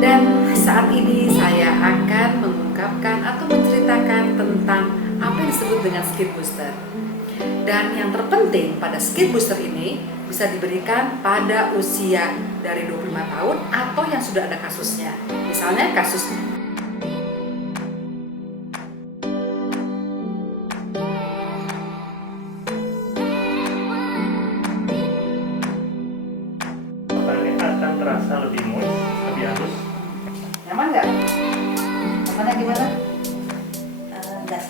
Dan saat ini saya akan mengungkapkan atau menceritakan tentang apa yang disebut dengan skin booster. Dan yang terpenting pada skin booster ini bisa diberikan pada usia dari 25 tahun atau yang sudah ada kasusnya. Misalnya kasus Ini akan terasa lebih moist, lebih halus. nyaman nggak? Nyamannya gimana? Enggak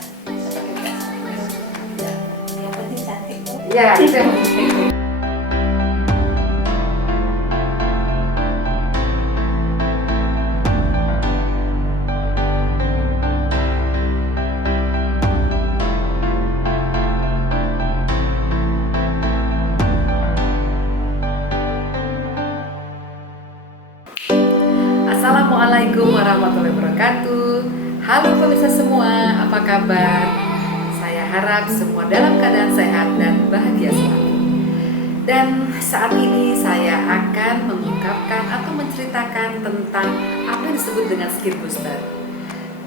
seperti biasa. Ya, yang penting cantik tuh. Ya, itu yang penting. Assalamualaikum warahmatullahi wabarakatuh. Halo pemirsa semua, apa kabar? Saya harap semua dalam keadaan sehat dan bahagia selalu. Dan saat ini saya akan mengungkapkan atau menceritakan tentang apa yang disebut dengan skin booster.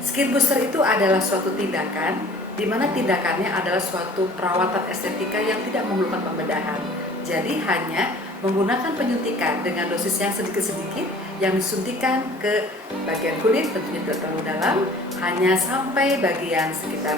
Skin booster itu adalah suatu tindakan di mana tindakannya adalah suatu perawatan estetika yang tidak memerlukan pembedahan. Jadi hanya menggunakan penyuntikan dengan dosis yang sedikit-sedikit yang disuntikan ke bagian kulit, tentunya tidak terlalu dalam, hanya sampai bagian sekitar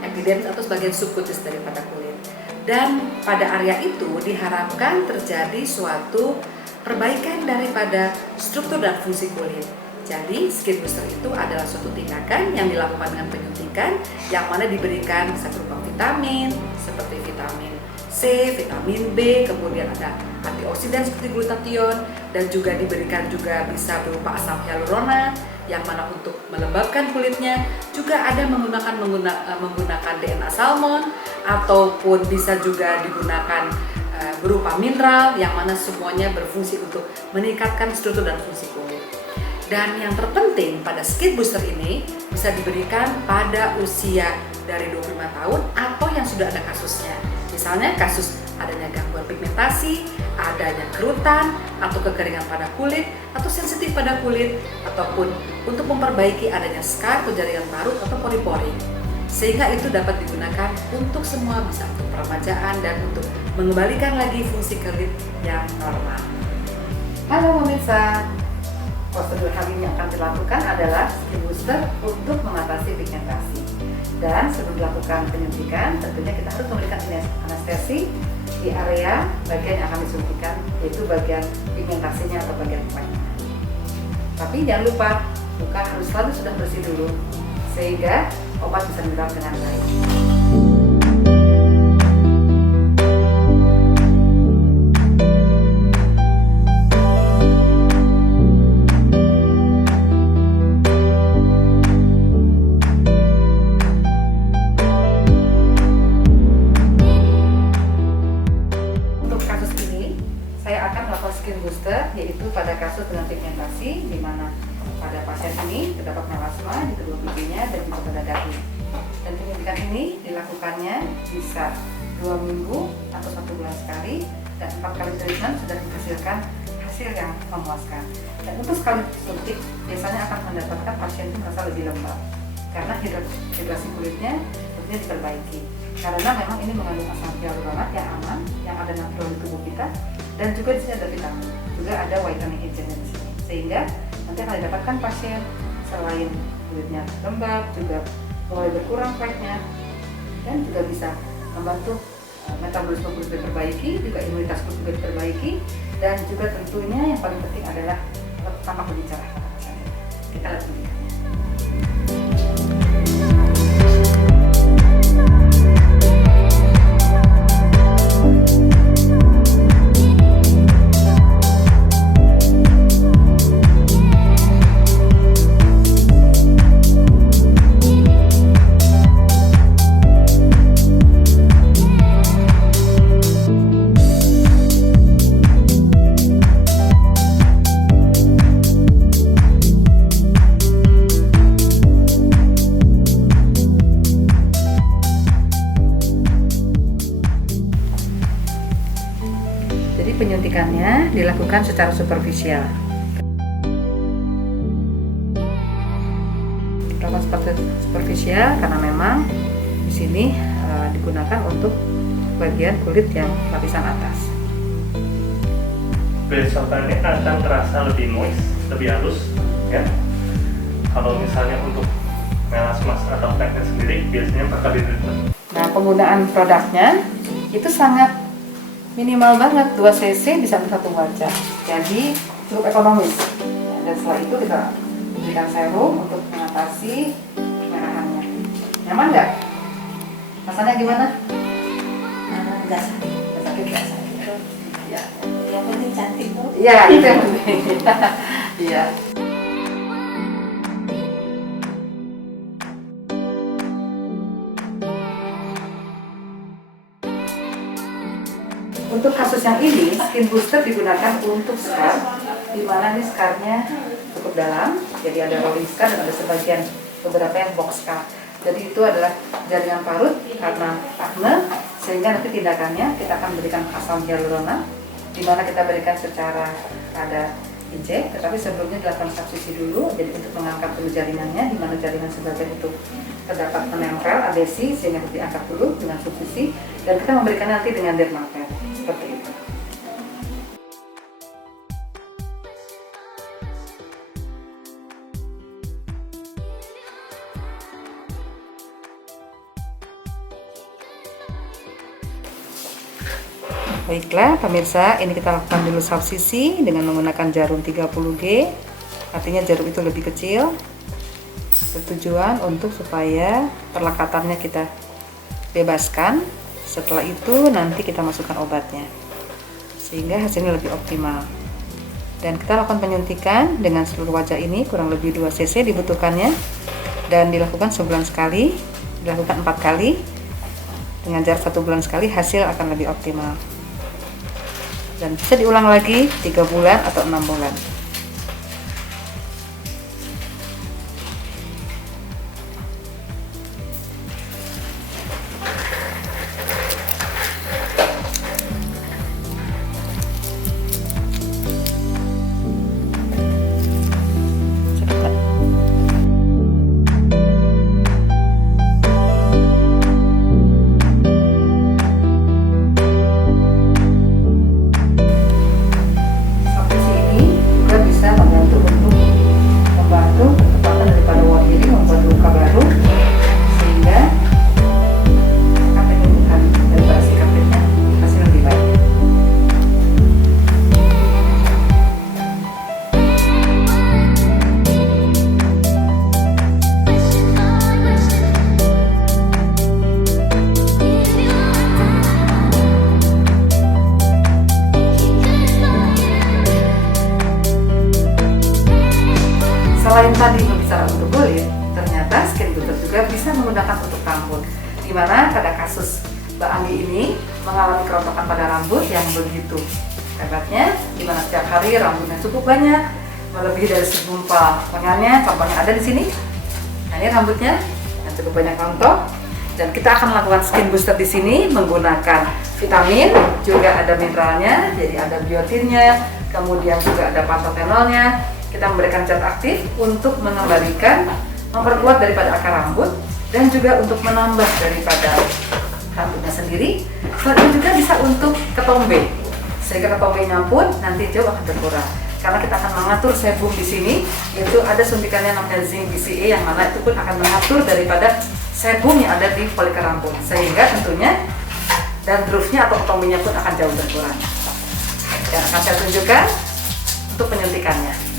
epidermis atau bagian subkutis daripada kulit. Dan pada area itu diharapkan terjadi suatu perbaikan daripada struktur dan fungsi kulit. Jadi skin booster itu adalah suatu tindakan yang dilakukan dengan penyuntikan yang mana diberikan bisa berupa vitamin seperti vitamin C, vitamin B, kemudian ada antioksidan seperti glutathione, dan juga diberikan juga bisa berupa asam hyaluronat yang mana untuk melembabkan kulitnya. Juga ada menggunakan DNA salmon ataupun bisa juga digunakan berupa mineral yang mana semuanya berfungsi untuk meningkatkan struktur dan fungsi kulit. Dan yang terpenting pada skin booster ini bisa diberikan pada usia dari 25 tahun atau yang sudah ada kasusnya. Misalnya kasus adanya gangguan pigmentasi, adanya kerutan atau kekeringan pada kulit atau sensitif pada kulit, ataupun untuk memperbaiki adanya scar atau jaringan parut atau pori-pori. Sehingga itu dapat digunakan untuk semua, bisa untuk peremajaan dan untuk mengembalikan lagi fungsi kulit yang normal. Halo pemirsa, prosedur kali ini akan dilakukan adalah skin booster untuk mengatasi pigmentasi. Dan sebelum dilakukan penyuntikan, tentunya kita harus memberikan anestesi di area bagian yang akan disuntikan, yaitu bagian pigmentasinya atau bagian kuatnya. Tapi jangan lupa, muka harus selalu sudah bersih dulu, sehingga obat bisa menyerap dengan baik. Saya akan melakukan skin booster yaitu pada kasus dengan pigmentasi, di mana pada pasien ini terdapat melasma di kedua pipinya dan juga pada dahi. Dan penyuntikan ini dilakukannya bisa 2 minggu atau 1 bulan sekali, dan 4 kali treatment sudah menghasilkan hasil yang memuaskan. Dan untuk sekali suntik biasanya akan mendapatkan pasien itu merasa lebih lembab karena hidrasi kulitnya tentunya diperbaiki. Karena memang ini mengandung asam hyaluronat yang aman, yang ada natural di tubuh kita, dan juga di sini ada vitamin, juga ada whitening agent di sini, sehingga nanti akan didapatkan pasien selain kulitnya lembab, juga mulai berkurang fleknya, dan juga bisa membantu metabolisme kulit diperbaiki, juga imunitas kulit juga diperbaiki, dan juga tentunya yang paling penting adalah tampak lebih cerah pada pasien. Kita lihat videonya. Jadi penyuntikannya dilakukan secara superficial. superficial karena memang di sini digunakan untuk bagian kulit yang lapisan atas. Besokannya akan terasa lebih moist, lebih halus, ya. Kalau misalnya untuk melasmas atau fleknya sendiri biasanya 4 kali treatment. Nah, penggunaan produknya itu sangat minimal banget, 2 cc bisa untuk 1 wajah. Jadi cukup ekonomis. Dan setelah itu kita berikan serum untuk mengatasi kemerahannya. Nyaman nggak? Rasanya gimana? Nggak sakit. Nggak sakit. Ya. Yang penting cantik tuh. Iya, itu yang penting. Iya. Untuk kasus yang ini, skin booster digunakan untuk scar, di mana ini scarnya cukup dalam, jadi ada rolling scar dan ada sebagian beberapa yang box scar. Jadi itu adalah jaringan parut karena akne, sehingga nanti tindakannya kita akan berikan asam hyaluronan, di mana kita berikan secara ada injek, tetapi sebelumnya dilakukan subsisi dulu, jadi untuk mengangkat dulu jaringannya, di mana jaringan sebagian itu terdapat menempel adesi, sehingga harus diangkat dulu dengan subsisi, dan kita memberikan nanti dengan dermapen. Seperti itu. Baiklah pemirsa, ini kita lakukan dulu subsisi dengan menggunakan jarum 30G. Artinya jarum itu lebih kecil, bertujuan untuk supaya perlekatannya kita bebaskan. Setelah itu nanti kita masukkan obatnya sehingga hasilnya lebih optimal. Dan kita lakukan penyuntikan dengan seluruh wajah ini, kurang lebih 2 cc dibutuhkannya, dan dilakukan sebulan sekali, dilakukan 4 kali dengan jarak 1 bulan sekali, hasil akan lebih optimal. Dan bisa diulang lagi 3 bulan atau 6 bulan. Selain tadi berbicara untuk kulit, ternyata skin booster juga bisa menggunakan untuk rambut. Dimana pada kasus Mbak Anggi ini mengalami kerontokan pada rambut yang begitu hebatnya, dimana setiap hari rambutnya cukup banyak, melebihi dari segumpal. Contohnya ada di sini. Nah, ini rambutnya yang cukup banyak rontok, dan kita akan melakukan skin booster di sini menggunakan vitamin, juga ada mineralnya, jadi ada biotinnya, kemudian juga ada pantotenolnya. Kita memberikan zat aktif untuk mengembalikan, memperkuat daripada akar rambut, dan juga untuk menambah daripada rambutnya sendiri. Selain itu juga bisa untuk ketombe, sehingga ketombenya pun nanti jauh akan berkurang. Karena kita akan mengatur sebum di sini, yaitu ada suntikannya namanya zinc BCA, yang mana itu pun akan mengatur daripada sebum yang ada di folikel rambut, sehingga tentunya dandruffnya atau ketombenya pun akan jauh berkurang. Dan akan saya tunjukkan untuk penyuntikannya.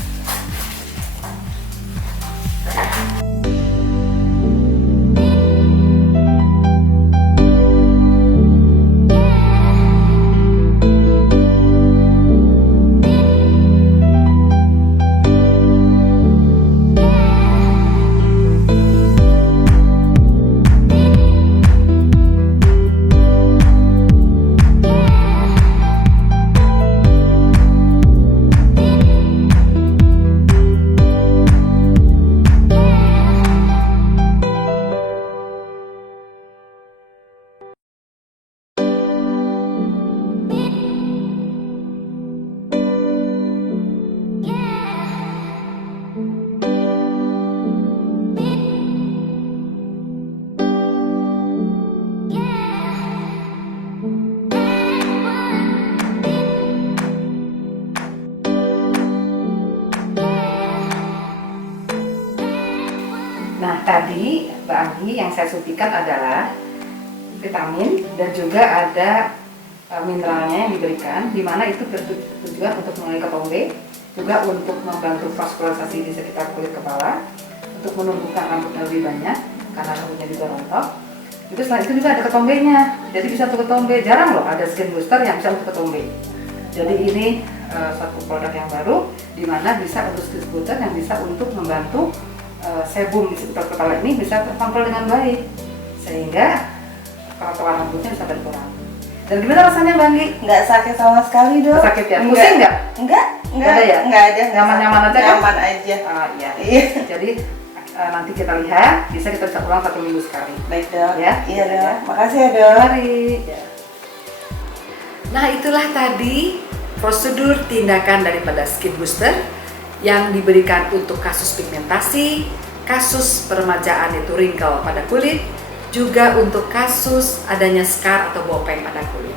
tadi Mbak Anggi yang saya suntikan adalah vitamin dan juga ada mineralnya yang diberikan, di mana itu bertujuan untuk mengurangi ketombe, juga untuk membantu vaskularisasi di sekitar kulit kepala, untuk menumbuhkan rambut yang lebih banyak karena rambutnya juga rontok. Itu selain itu juga ada ketombenya, jadi bisa untuk ketombe. Jarang loh ada skin booster yang bisa untuk ketombe. Jadi ini satu produk yang baru, di mana bisa untuk skin booster yang bisa untuk membantu sebum di sekitar kepala ini bisa terkontrol dengan baik, sehingga kerontokan rambutnya bisa berkurang. Dan gimana rasanya Mbak Anggi? Nggak sakit sama sekali dok. Sakit ya? Pusing nggak? Enggak ada ya? Nggak ada. Nyaman-nyaman aja kan? Nyaman aja. Iya. Iya. Jadi nanti kita lihat, kita bisa ulang 1 minggu sekali. Baik dok. Ya? Iya dok. Makasih ya dok. Mari. Ya. Nah itulah tadi prosedur tindakan daripada skin booster yang diberikan untuk kasus pigmentasi, kasus peremajaan yaitu wrinkle pada kulit, juga untuk kasus adanya scar atau bopeng pada kulit.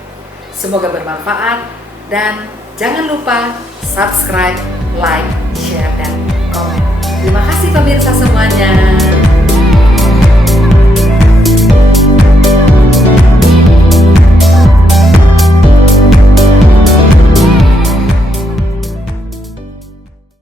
Semoga bermanfaat dan jangan lupa subscribe, like, share, dan komen. Terima kasih pemirsa semuanya.